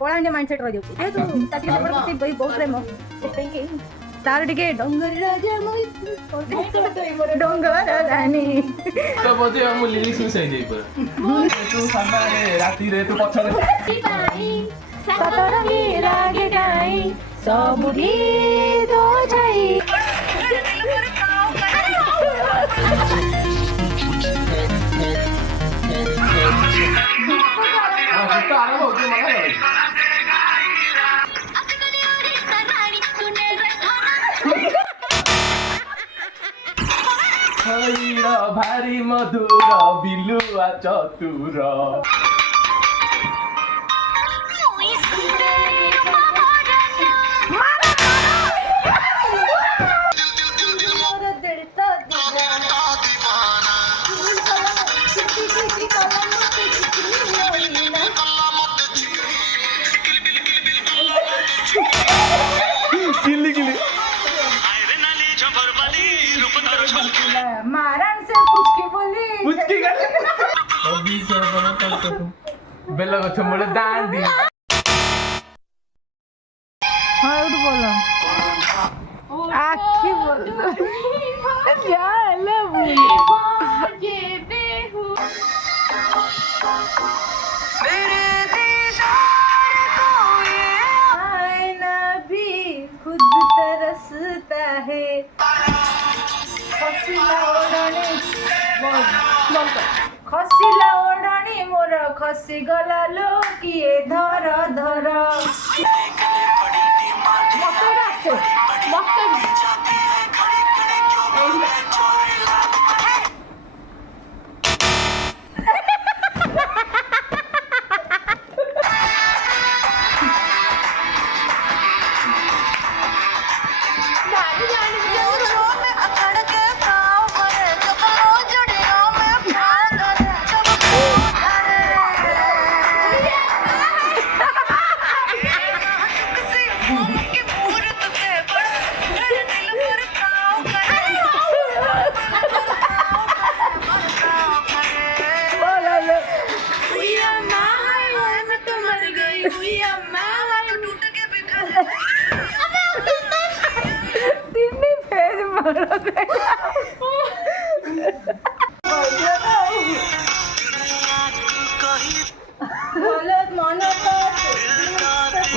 कलांडिया mindset रही जाଉଛି जेहेतु ता टिके सेपट प्रति बहुत प्रेम से तार टिके डंगर राजा मोई डंगर रानी तो बोझे हम लिरिक्स में सही दे पर तू सामने राती रे तू पछरे सतर ही लागे गाई सब गीत हो जाई तो आराम हो गया मला हईर भारी मधुर बिलुआ चतुर मारन से पुचकी बोली पुचकी गले अभी से बना करते तुम बेला को छमड़े दान दी हां उठ बोलो आखी बोलो जा ले बोली ये बेहू मेरे दीदार को ये आईना भी खुद तरसता है खसिला ओढ़णी मोर खसी गला लो किए धर धर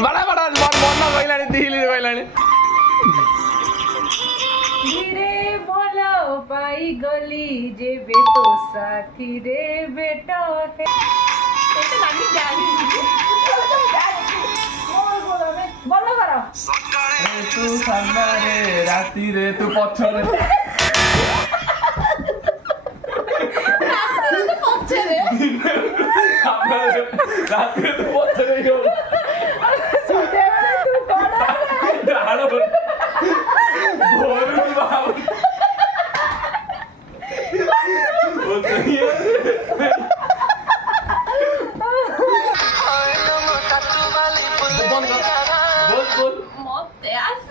बड़ा बड़ा मन कहलानी दिली कहलानी धीरे बोलो पाई गली जे बेटो साथी रे बेटा है एटा लागी जानी बोलो करो तू सामने राती रे तू पछरे राती रे तू पछरे हो डालो भोर बाबू बोलते ही बोल मते आस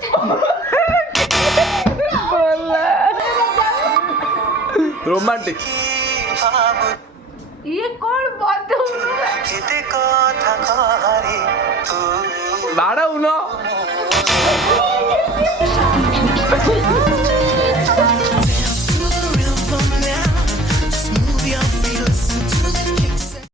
रोमांटिक ये कौन बात है बाड़ा उनो